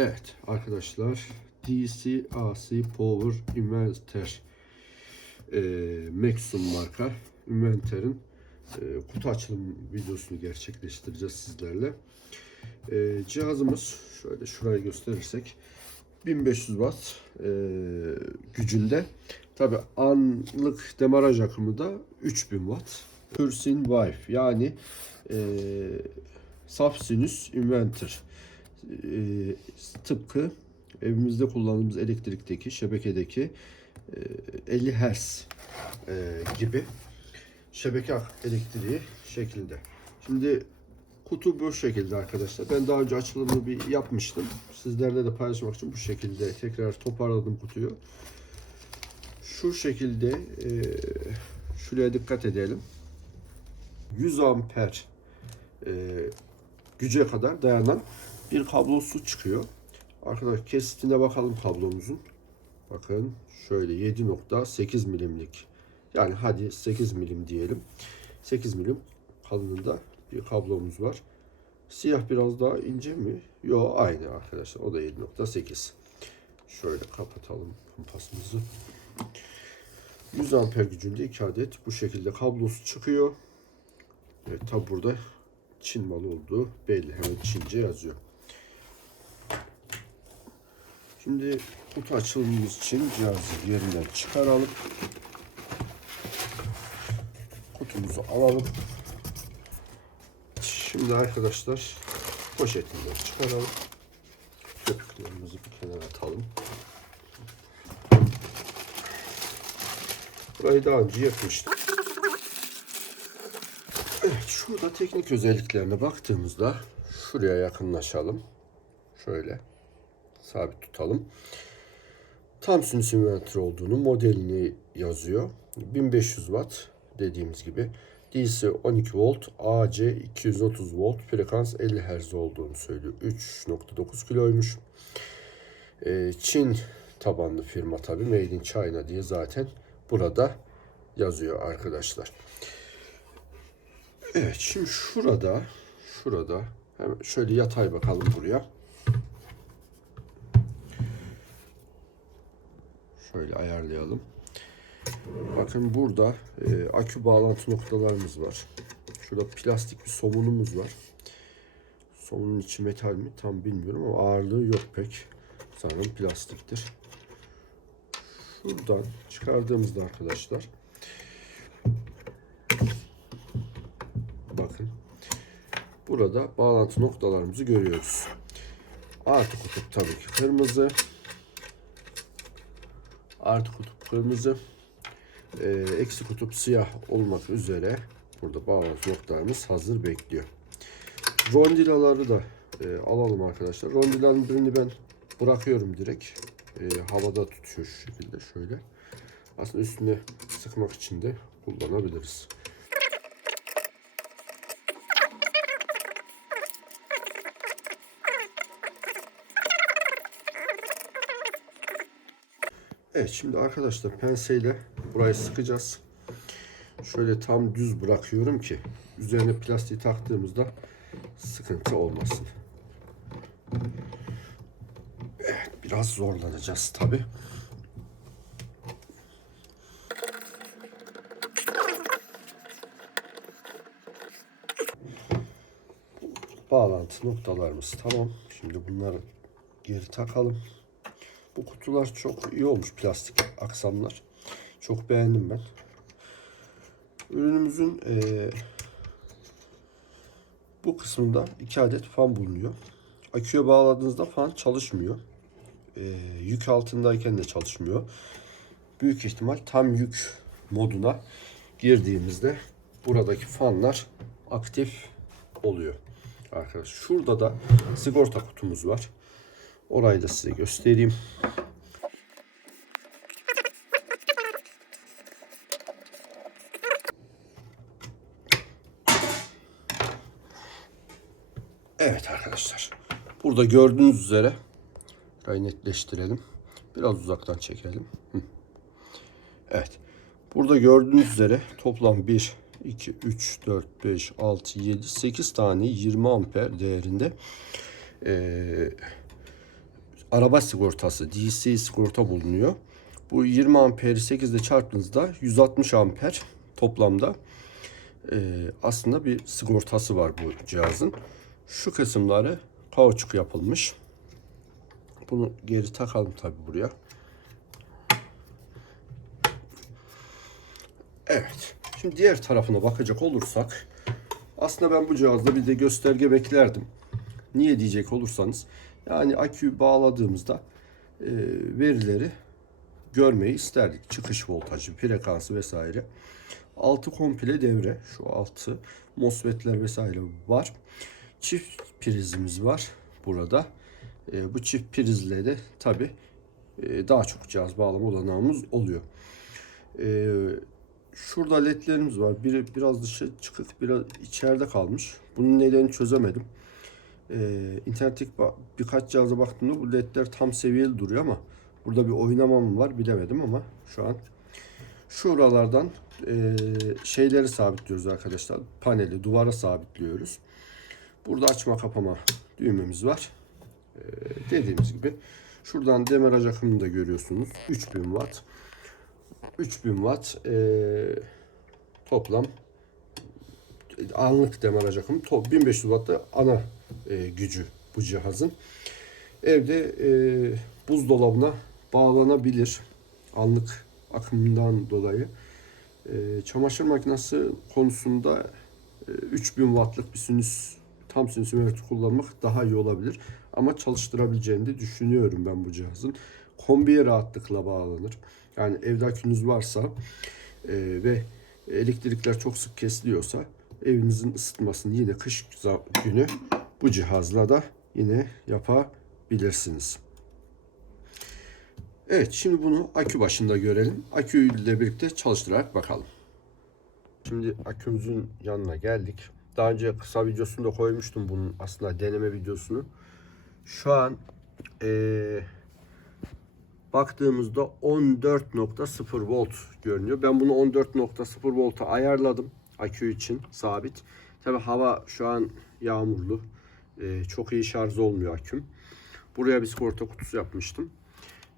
Evet arkadaşlar DC AC Power Inverter e, Maxim marka inverterin e, kutu açılım videosunu gerçekleştireceğiz sizlerle. E, cihazımız şöyle şurayı gösterirsek 1500 watt e, gücünde. Tabi anlık demaraj akımı da 3000 watt. Pursin Wife yani e, saf sinüs inverter. E, tıpkı evimizde kullandığımız elektrikteki şebekedeki e, 50 Hz e, gibi şebeke elektriği şeklinde. Şimdi kutu bu şekilde arkadaşlar. Ben daha önce açılımını bir yapmıştım. Sizlerle de paylaşmak için bu şekilde tekrar toparladım kutuyu. Şu şekilde e, şuraya dikkat edelim. 100 amper e, güce kadar dayanan bir kablosu çıkıyor. Arkadaşlar kesitine bakalım kablomuzun. Bakın şöyle 7.8 milimlik. Yani hadi 8 milim diyelim. 8 milim kalınlığında bir kablomuz var. Siyah biraz daha ince mi? Yo aynı arkadaşlar. O da 7.8. Şöyle kapatalım kumpasımızı. 100 amper gücünde 2 adet bu şekilde kablosu çıkıyor. Evet tabi burada Çin malı olduğu belli. Hemen Çince yazıyor. Şimdi kutu açılımımız için cihazı yerinden çıkaralım. Kutumuzu alalım. Şimdi arkadaşlar poşetinden çıkaralım. Köpüklerimizi bir kenara atalım. Burayı daha önce yapmıştık. Evet, şurada teknik özelliklerine baktığımızda şuraya yakınlaşalım. Şöyle sabit tutalım. Tam sinüs inverter olduğunu modelini yazıyor. 1500 watt dediğimiz gibi. DC 12 volt, AC 230 volt, frekans 50 Hz olduğunu söylüyor. 3.9 kiloymuş. Ee, Çin tabanlı firma tabi Made in China diye zaten burada yazıyor arkadaşlar. Evet şimdi şurada şurada hemen şöyle yatay bakalım buraya. Şöyle ayarlayalım. Bakın burada e, akü bağlantı noktalarımız var. Şurada plastik bir somunumuz var. Somunun içi metal mi tam bilmiyorum ama ağırlığı yok pek. Sanırım plastiktir. Şuradan çıkardığımızda arkadaşlar bakın burada bağlantı noktalarımızı görüyoruz. Artı kutup tabii ki kırmızı. Artı kutup kırmızı. Ee, eksi kutup siyah olmak üzere burada bağlantı noktalarımız hazır bekliyor. Rondilaları da e, alalım arkadaşlar. Rondilanın birini ben bırakıyorum direkt. E, havada tutuyor şu şekilde şöyle. Aslında üstüne sıkmak için de kullanabiliriz. Evet şimdi arkadaşlar penseyle burayı sıkacağız. Şöyle tam düz bırakıyorum ki üzerine plastiği taktığımızda sıkıntı olmasın. Evet biraz zorlanacağız tabi. Bağlantı noktalarımız tamam. Şimdi bunları geri takalım. Bu kutular çok iyi olmuş plastik aksamlar. Çok beğendim ben. Ürünümüzün eee, bu kısmında iki adet fan bulunuyor. Aküye bağladığınızda fan çalışmıyor. Eee, yük altındayken de çalışmıyor. Büyük ihtimal tam yük moduna girdiğimizde buradaki fanlar aktif oluyor. Arkadaşlar şurada da sigorta kutumuz var. Orayı da size göstereyim. Evet arkadaşlar. Burada gördüğünüz üzere burayı netleştirelim. Biraz uzaktan çekelim. Evet. Burada gördüğünüz üzere toplam 1, 2, 3, 4, 5, 6, 7, 8 tane 20 amper değerinde eee araba sigortası DC sigorta bulunuyor. Bu 20 amperi 8 ile çarptığınızda 160 amper toplamda e, aslında bir sigortası var bu cihazın. Şu kısımları kauçuk yapılmış. Bunu geri takalım tabi buraya. Evet. Şimdi diğer tarafına bakacak olursak aslında ben bu cihazda bir de gösterge beklerdim. Niye diyecek olursanız yani aküyü bağladığımızda e, verileri görmeyi isterdik. Çıkış voltajı, frekansı vesaire. Altı komple devre. Şu altı MOSFET'ler vesaire var. Çift prizimiz var burada. E, bu çift prizle de tabi daha çok cihaz bağlama olanağımız oluyor. E, şurada ledlerimiz var. Biri biraz dışı çıkık, biraz içeride kalmış. Bunun nedenini çözemedim. E, internetteki birkaç cihaza baktığımda bu ledler tam seviyeli duruyor ama burada bir oynama mı var bilemedim ama şu an şuralardan e, şeyleri sabitliyoruz arkadaşlar. Paneli duvara sabitliyoruz. Burada açma kapama düğmemiz var. E, dediğimiz gibi şuradan demiraj akımını da görüyorsunuz. 3000 watt. 3000 watt e, toplam anlık demiraj akımı to- 1500 watt da ana e, gücü bu cihazın. Evde e, buzdolabına bağlanabilir anlık akımından dolayı. E, çamaşır makinesi konusunda e, 3000 wattlık bir sinüs tam sinüs invertör kullanmak daha iyi olabilir. Ama çalıştırabileceğini de düşünüyorum ben bu cihazın. Kombiye rahatlıkla bağlanır. Yani evde akünüz varsa e, ve elektrikler çok sık kesiliyorsa evinizin ısıtmasını yine kış günü bu cihazla da yine yapabilirsiniz. Evet şimdi bunu akü başında görelim. Akü ile birlikte çalıştırarak bakalım. Şimdi akümüzün yanına geldik. Daha önce kısa videosunu da koymuştum bunun aslında deneme videosunu. Şu an eee, baktığımızda 14.0 volt görünüyor. Ben bunu 14.0 volta ayarladım akü için sabit. Tabi hava şu an yağmurlu. Eee, çok iyi şarj olmuyor aküm. Buraya bir sigorta kutusu yapmıştım.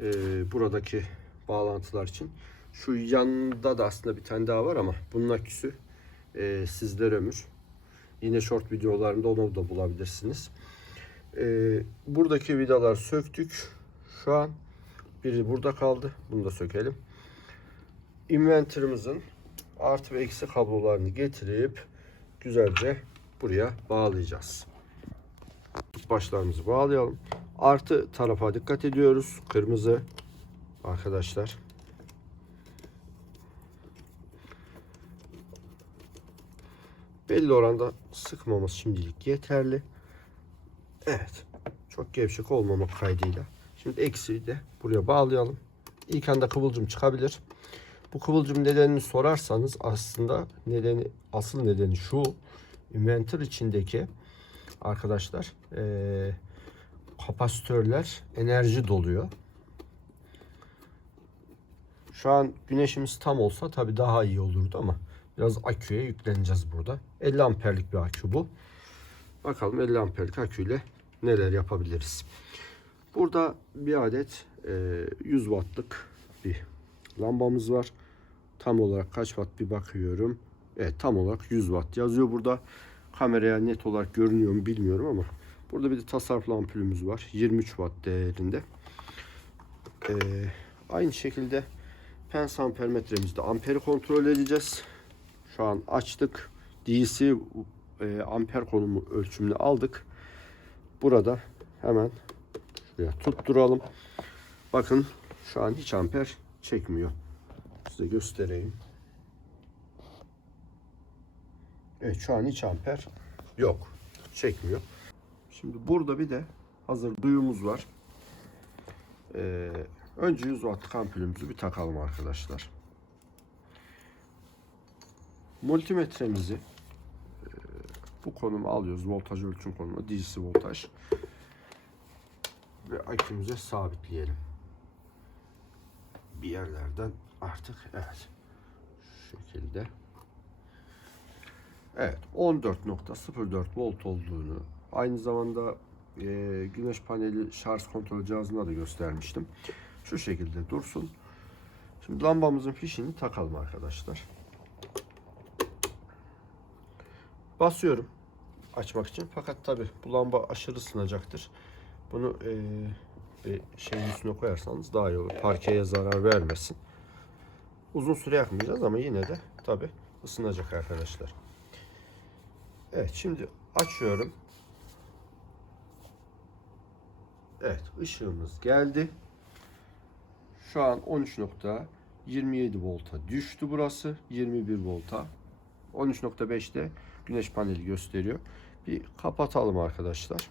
Eee, buradaki bağlantılar için. Şu yanında da aslında bir tane daha var ama bunun aküsü eee sizler ömür. Yine short videolarımda onu da bulabilirsiniz. Ee, buradaki vidalar söktük. Şu an biri burada kaldı. Bunu da sökelim. Inverter'ımızın artı ve eksi kablolarını getirip güzelce buraya bağlayacağız. Başlarımızı bağlayalım. Artı tarafa dikkat ediyoruz. Kırmızı arkadaşlar. Belli oranda sıkmamız şimdilik yeterli. Evet. Çok gevşek olmamak kaydıyla. Şimdi eksiği de buraya bağlayalım. İlk anda kıvılcım çıkabilir. Bu kıvılcım nedenini sorarsanız aslında nedeni asıl nedeni şu inverter içindeki arkadaşlar eee, kapasitörler enerji doluyor. Şu an güneşimiz tam olsa tabii daha iyi olurdu ama biraz aküye yükleneceğiz burada. 50 amperlik bir akü bu. Bakalım 50 amperlik aküyle neler yapabiliriz. Burada bir adet e, 100 wattlık bir lambamız var. Tam olarak kaç watt bir bakıyorum. Evet tam olarak 100 watt yazıyor burada. Kameraya net olarak görünüyor mu bilmiyorum ama burada bir de tasarruflu ampulümüz var. 23 watt değerinde. E, aynı şekilde pens ampermetremizde amperi kontrol edeceğiz. Şu an açtık. DC e, amper konumu ölçümünü aldık. Burada hemen şuraya tutturalım. Bakın şu an hiç amper çekmiyor. Size göstereyim. Evet şu an hiç amper yok. Çekmiyor. Şimdi burada bir de hazır duyumuz var. Ee, önce 100 wattlık ampulümüzü bir takalım arkadaşlar. Multimetremizi e, bu konuma alıyoruz. Voltaj ölçüm konumuna. DC voltaj. Ve akümüze sabitleyelim. Bir yerlerden artık evet. Şu şekilde. Evet 14.04 volt olduğunu aynı zamanda e, güneş paneli şarj kontrol cihazına da göstermiştim. Şu şekilde dursun. Şimdi lambamızın fişini takalım arkadaşlar. Basıyorum açmak için. Fakat tabi bu lamba aşırı ısınacaktır. Bunu e, bir şeyin üstüne koyarsanız daha iyi olur. Parkeye zarar vermesin. Uzun süre yakmayacağız ama yine de tabi ısınacak arkadaşlar. Evet şimdi açıyorum. Evet ışığımız geldi. Şu an 13.27 volta düştü burası. 21 volta. 13.5'te güneş paneli gösteriyor. Bir kapatalım arkadaşlar.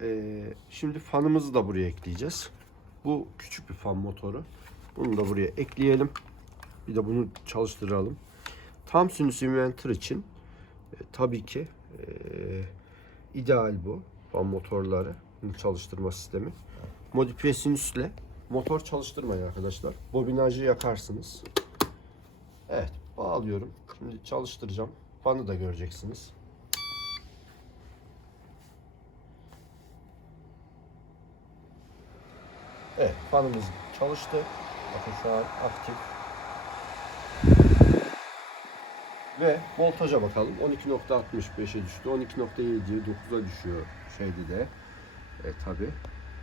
Ee, şimdi fanımızı da buraya ekleyeceğiz. Bu küçük bir fan motoru. Bunu da buraya ekleyelim. Bir de bunu çalıştıralım. Tam sinüs inverter için tabii ki e, ideal bu. Fan motorları. Çalıştırma sistemi. Modifiye sinüsle motor çalıştırmayın arkadaşlar. Bobinajı yakarsınız. Evet bağlıyorum. Şimdi çalıştıracağım. Fanı da göreceksiniz. Evet fanımız çalıştı. Bakın şu an aktif. Ve voltaja bakalım. 12.65'e düştü. 12.7'ye 9'a düşüyor şeyde de. E tabi.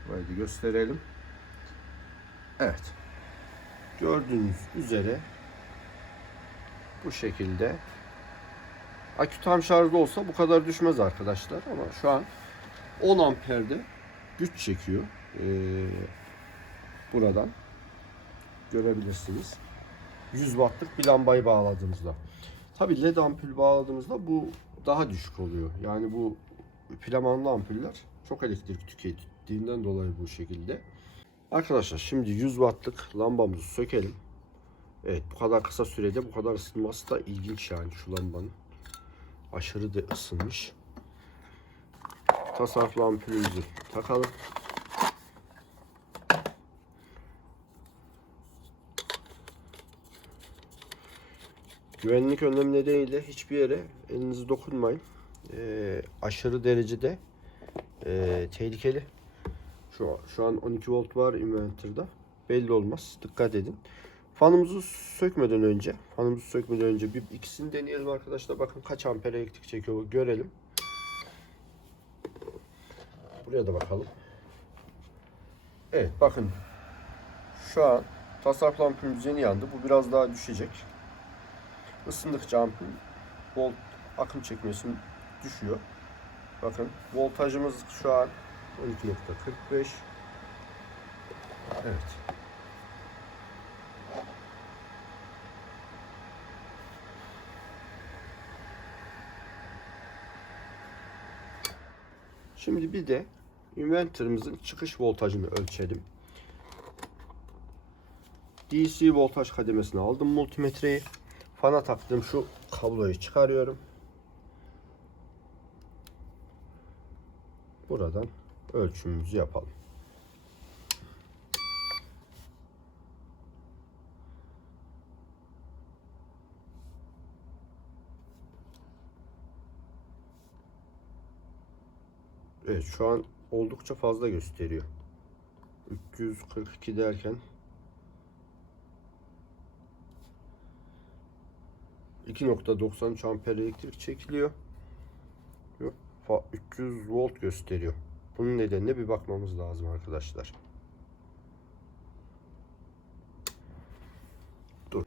Böyle de gösterelim. Evet. Gördüğünüz üzere bu şekilde akü tam şarjda olsa bu kadar düşmez arkadaşlar ama şu an 10 amperde güç çekiyor. Ee, buradan görebilirsiniz. 100 wattlık bir lambayı bağladığımızda. Tabi led ampul bağladığımızda bu daha düşük oluyor. Yani bu filamanlı ampuller çok elektrik tükettiğinden dolayı bu şekilde. Arkadaşlar şimdi 100 wattlık lambamızı sökelim. Evet bu kadar kısa sürede bu kadar ısınması da ilginç yani şu lambanın. Aşırı da ısınmış. Tasarruflu ampulümüzü takalım. Güvenlik önlemi nedeniyle hiçbir yere elinizi dokunmayın. Ee, aşırı derecede e, tehlikeli. Şu, şu an 12 volt var inverter'da. Belli olmaz. Dikkat edin. Fanımızı sökmeden önce, fanımızı sökmeden önce bir ikisini deneyelim arkadaşlar. Bakın kaç amper elektrik çekiyor görelim. Buraya da bakalım. Evet bakın. Şu an tasarruf ampulümüz yeni yandı. Bu biraz daha düşecek. Isındıkça ampul volt akım çekmesi düşüyor. Bakın voltajımız şu an 12.45. Evet. Şimdi bir de inverterımızın çıkış voltajını ölçelim. DC voltaj kademesine aldım multimetreyi. Fana taktığım şu kabloyu çıkarıyorum. Buradan ölçümümüzü yapalım. Evet şu an oldukça fazla gösteriyor. 342 derken 2.93 amper elektrik çekiliyor. Yok, fa- 300 volt gösteriyor. Bunun nedenine bir bakmamız lazım arkadaşlar. Dur.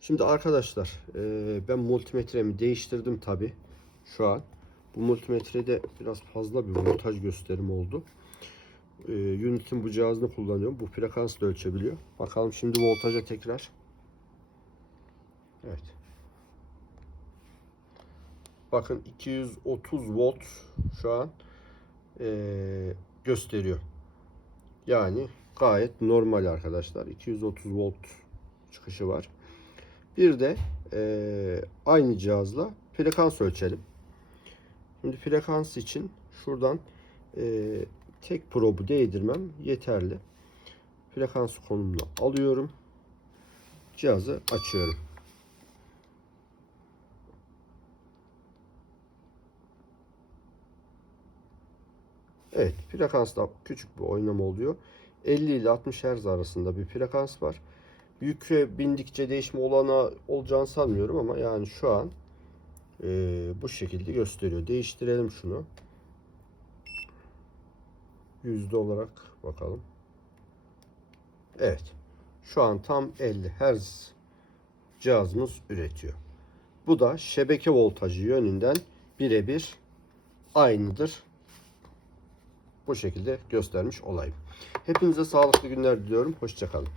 Şimdi arkadaşlar eee, ben multimetremi değiştirdim tabi şu an. Bu multimetrede biraz fazla bir voltaj gösterim oldu. Eee Unit'in bu cihazını kullanıyorum. Bu frekansla ölçebiliyor. Bakalım şimdi voltaja tekrar. Evet. Bakın 230 volt şu an eee, gösteriyor. Yani gayet normal arkadaşlar. 230 volt çıkışı var. Bir de eee, aynı cihazla frekans ölçelim. Şimdi frekans için şuradan eee, tek probu değdirmem yeterli. Frekans konumunu alıyorum. Cihazı açıyorum. Evet frekansta küçük bir oynama oluyor. 50 ile 60 Hz arasında bir frekans var. Yükle bindikçe değişme olana olacağını sanmıyorum ama yani şu an e, bu şekilde gösteriyor. Değiştirelim şunu. Yüzde olarak bakalım. Evet. Şu an tam 50 Hz cihazımız üretiyor. Bu da şebeke voltajı yönünden birebir aynıdır. Bu şekilde göstermiş olayım. Hepinize sağlıklı günler diliyorum. Hoşçakalın.